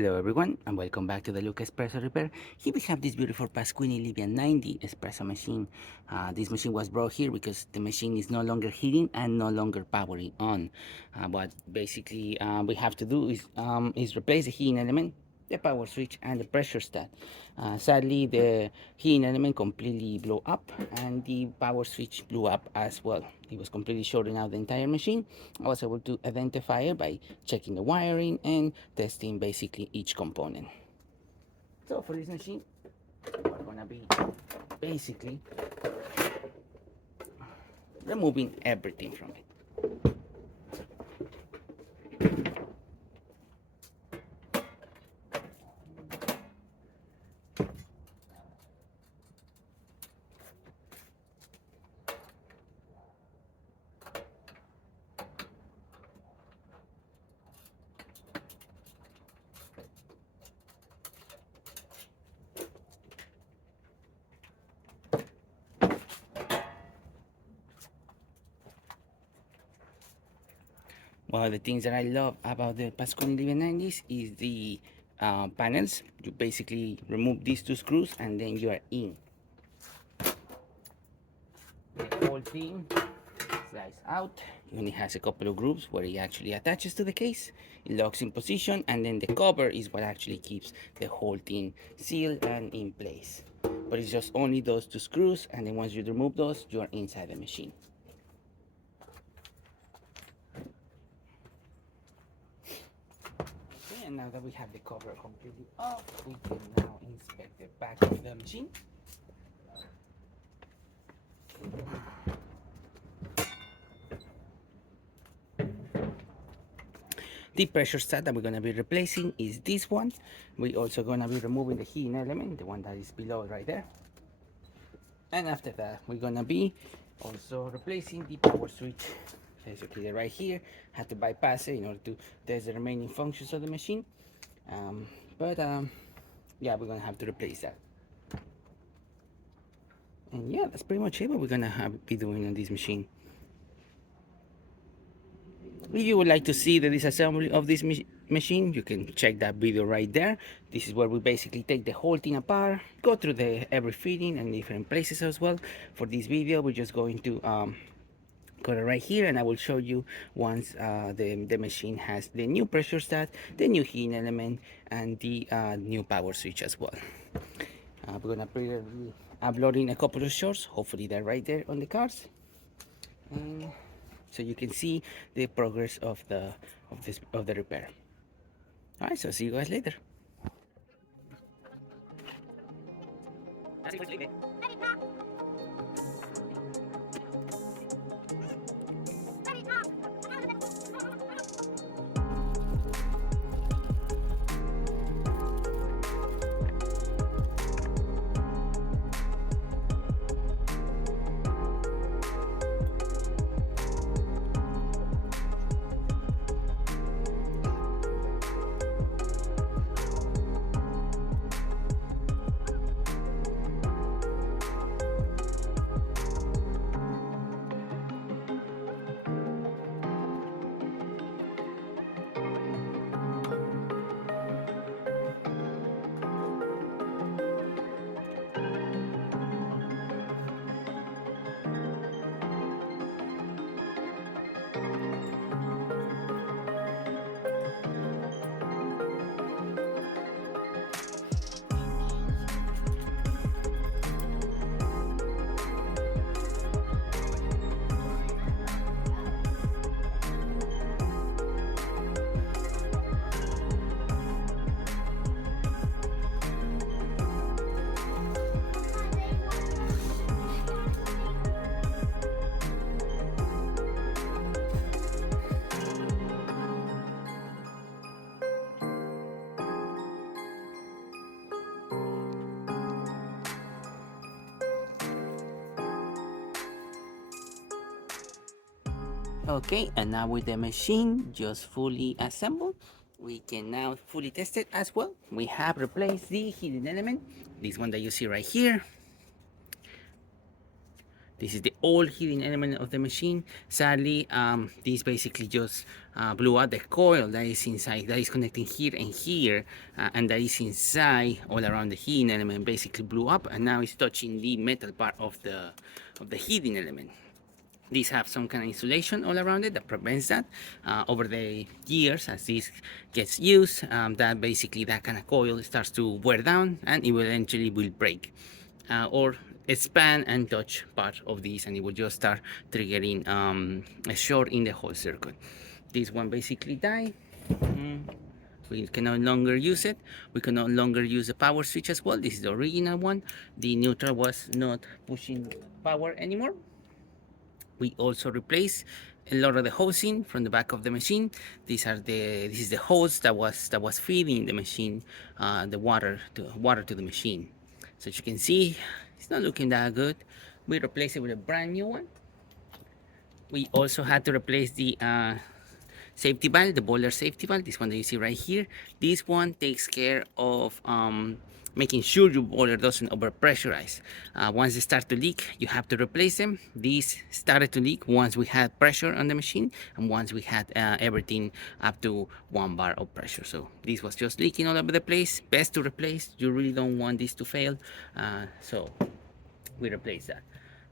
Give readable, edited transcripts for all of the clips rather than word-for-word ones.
Hello everyone and welcome back to the Luca Espresso repair. Here we have this beautiful Pasquini Livia 90 espresso machine. This machine was brought here because the machine is no longer heating and no longer powering on. What basically we have to do is replace the heating element, the power switch and the pressure stat. Sadly the heating element completely blew up and the power switch blew up as well. It was completely shorting out the entire machine. I was able to identify it by checking the wiring and testing basically each component. So for this machine we're gonna be basically removing everything from it. One of the things that I love about the Pasquini Livia 90s is the panels. You basically remove these two screws and then you are in. The whole thing slides out. It only has a couple of grooves where it actually attaches to the case. It locks in position and then the cover is what actually keeps the whole thing sealed and in place. But it's just only those two screws, and then once you remove those, you are inside the machine. Okay, and now that we have the cover completely off, we can now inspect the back of the machine. The pressure stat that we're going to be replacing is this one. We're also going to be removing the heating element, the one that is below right there. And after that, we're going to be also replacing the power switch. As you can see right here, had to bypass it in order to test the remaining functions of the machine. Yeah, we're going to have to replace that. And yeah, that's pretty much it what we're going to be doing on this machine. If you would like to see the disassembly of this machine, you can check that video right there. This is where we basically take the whole thing apart, go through every fitting and different places as well. For this video, we're just going to got it right here, and I will show you once the machine has the new pressure stat, the new heating element, and the new power switch as well. We're gonna be uploading a couple of shorts. Hopefully they're right there on the cards, and so you can see the progress of the repair. All right, so see you guys later. Okay, and now with the machine just fully assembled, we can now fully test it as well. We have replaced the heating element, this one that you see right here. This is the old heating element of the machine. Sadly, this basically just blew out the coil that is inside, that is connecting here and here, and that is inside all around the heating element. Basically blew up, and now it's touching the metal part of the heating element. These have some kind of insulation all around it that prevents that. Over the years, as this gets used, that basically that kind of coil starts to wear down, and it will eventually will break or expand and touch part of this, and it will just start triggering a short in the whole circuit. This one basically died. We can no longer use it. We can no longer use the power switch as well. This is the original one. The neutral was not pushing power anymore. We also replace a lot of the hosing from the back of the machine. This is the hose that was feeding the machine the water to the machine. So as you can see, it's not looking that good. We replace it with a brand new one. We also had to replace the safety valve, the boiler safety valve, this one that you see right here. This one takes care of making sure your boiler doesn't overpressurize. Once they start to leak, you have to replace them. These started to leak once we had pressure on the machine and once we had everything up to 1 bar of pressure. So this was just leaking all over the place. Best to replace. You really don't want this to fail. So we replace that.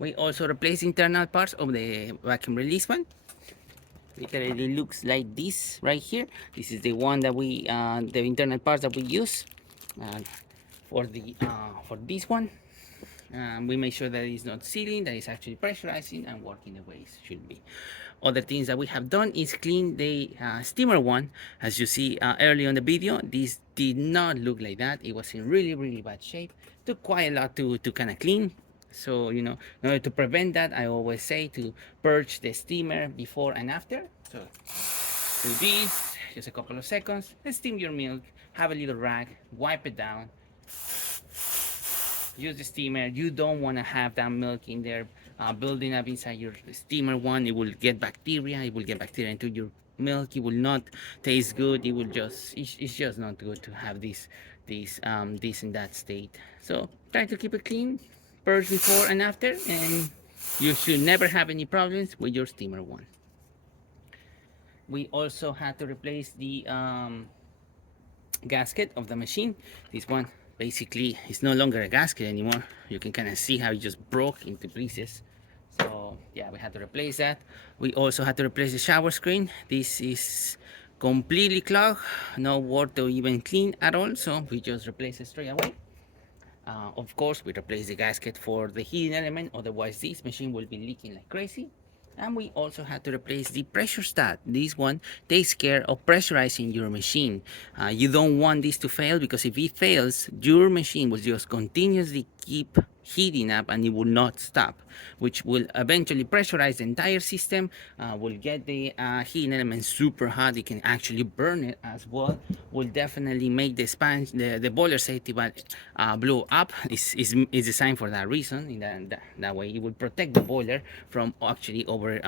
We also replace internal parts of the vacuum release one. Literally looks like this right here. This is the one that we the internal parts that we use for this one. We make sure that it's not sealing, that it's actually pressurizing and working the way it should be. Other things that we have done is clean the steamer one. As you see early on the video, this did not look like that. It was in really bad shape. Took quite a lot to kind of clean. So, you know, in order to prevent that, I always say to purge the steamer before and after. So do this, just a couple of seconds, steam your milk, have a little rag, wipe it down, use the steamer. You don't want to have that milk in there building up inside your steamer one. It will get bacteria. It will get bacteria into your milk. It will not taste good. It will just it's just not good to have this in that state. So try to keep it clean, purge before and after, and you should never have any problems with your steamer one. We also had to replace the gasket of the machine. This one basically is no longer a gasket anymore. You can kind of see how it just broke into pieces. So yeah, we had to replace that. We also had to replace the shower screen. This is completely clogged, no worth to even clean at all, so we just replace it straight away. Of course, we replace the gasket for the heating element, otherwise this machine will be leaking like crazy. And we also had to replace the pressure stat. This one takes care of pressurizing your machine. You don't want this to fail, because if it fails, your machine will just continuously keep heating up and it will not stop, which will eventually pressurize the entire system, will get the heating element super hot. It can actually burn it as well, will definitely make the boiler safety valve blow up. Is designed for that reason. In that way it will protect the boiler from actually over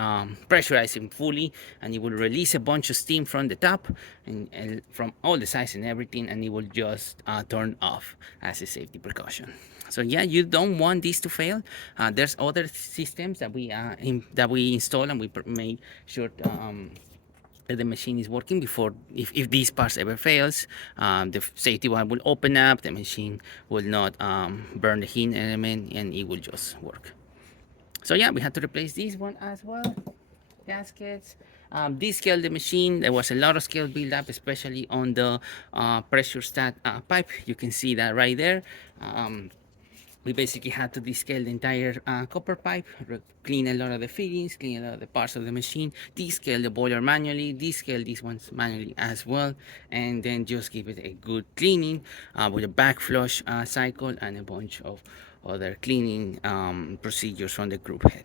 pressurizing fully, and it will release a bunch of steam from the top and from all the sides and everything, and it will just turn off as a safety precaution. So yeah, you don't want this to fail. There's other systems that we install, and we made sure that the machine is working before. If these parts ever fails, the safety valve will open up, the machine will not burn the heat element, and it will just work. So yeah, we had to replace this one as well. Gaskets. Descale the machine. There was a lot of scale build up, especially on the pressure stat pipe. You can see that right there. We basically had to descale the entire copper pipe, clean a lot of the fittings, clean a lot of the parts of the machine, descale the boiler manually, descale these ones manually as well, and then just give it a good cleaning with a back flush cycle and a bunch of other cleaning procedures from the group head.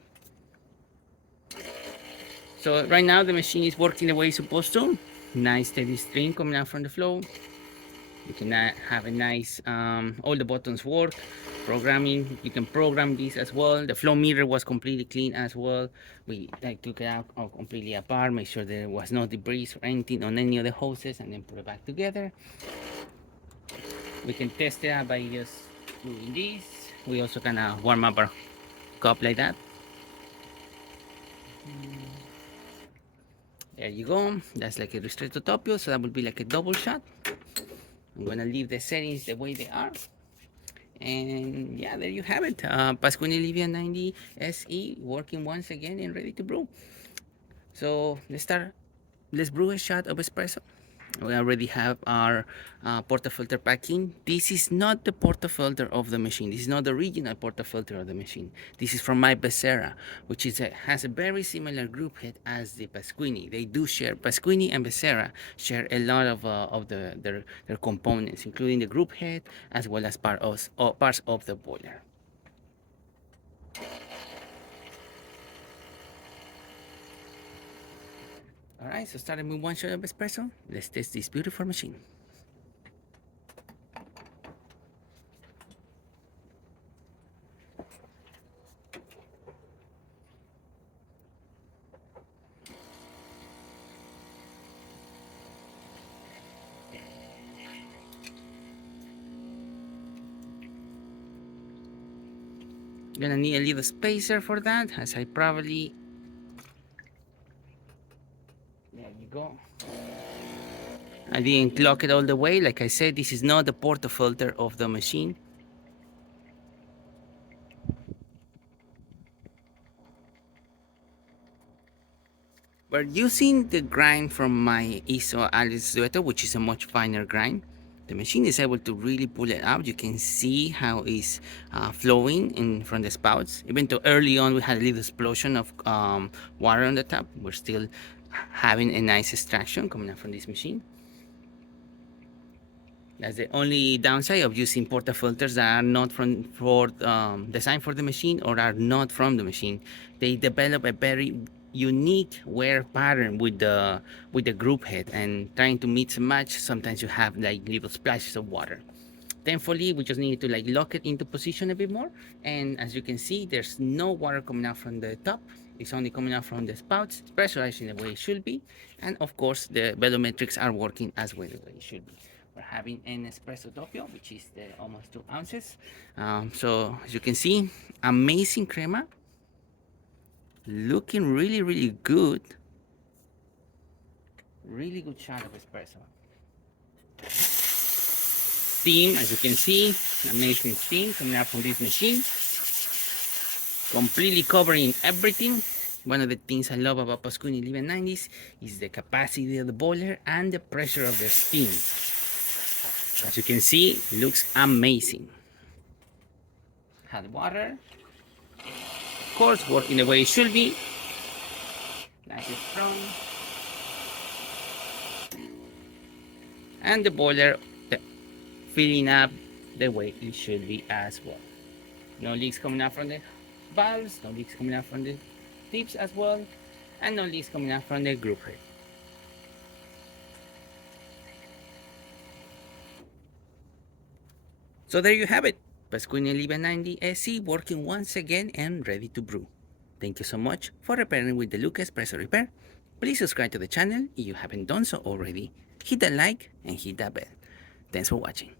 So right now the machine is working the way it's supposed to. Nice steady stream coming out from the flow. You can have a nice, all the buttons work. Programming, you can program this as well. The flow meter was completely clean as well. We took it out completely apart, make sure there was no debris or anything on any of the hoses, and then put it back together. We can test it out by just doing this. We also kind of warm up our cup like that. There you go. That's like a ristretto doppio, so that would be like a double shot. I'm gonna leave the settings the way they are. And yeah, there you have it. Pasquini Livia 90 SE working once again and ready to brew. So let's brew a shot of espresso. We already have our portafilter packing. This is not the portafilter of the machine. This is not the original portafilter of the machine. This is from my Becerra, which has a very similar group head as the Pasquini. They do share, Pasquini and Becerra share a lot of their components, including the group head as well as parts of the boiler. Alright, so starting with one shot of espresso, let's test this beautiful machine. Gonna need a little spacer for that, as I probably... There you go. I didn't lock it all the way. Like I said, this is not the portafilter of the machine. We're using the grind from my ISO Alice Duetto, which is a much finer grind. The machine is able to really pull it out. You can see how it's flowing in from the spouts. Even though early on we had a little explosion of water on the top, we're still having a nice extraction coming out from this machine. That's the only downside of using portafilters that are not designed for the machine or are not from the machine. They develop a very unique wear pattern with the group head, and trying to mix and match, sometimes you have like little splashes of water. Thankfully, we just need to like lock it into position a bit more, and as you can see, there's no water coming out from the top. It's only coming out from the spouts. It's pressurized in the way it should be, and of course the velometrics are working as well the way it should be. We're having an espresso doppio, which is almost 2 ounces. So as you can see, amazing crema, looking really good. Really good shot of espresso. Steam, as you can see, amazing steam coming out from this machine, completely covering everything. One of the things I love about Pasquini Livia 90s is the capacity of the boiler and the pressure of the steam. As you can see, it looks amazing. Hot water, of course, working the way it should be. Nice and strong. And the boiler filling up the way it should be as well. No leaks coming out from the valves, no leaks coming out from the tips as well, and no leaks coming out from the group head. So there you have it, Pasquini Livia 90 SE working once again and ready to brew. Thank you so much for repairing with the Luca Espresso Repair. Please subscribe to the channel if you haven't done so already. Hit that like and hit that bell. Thanks for watching.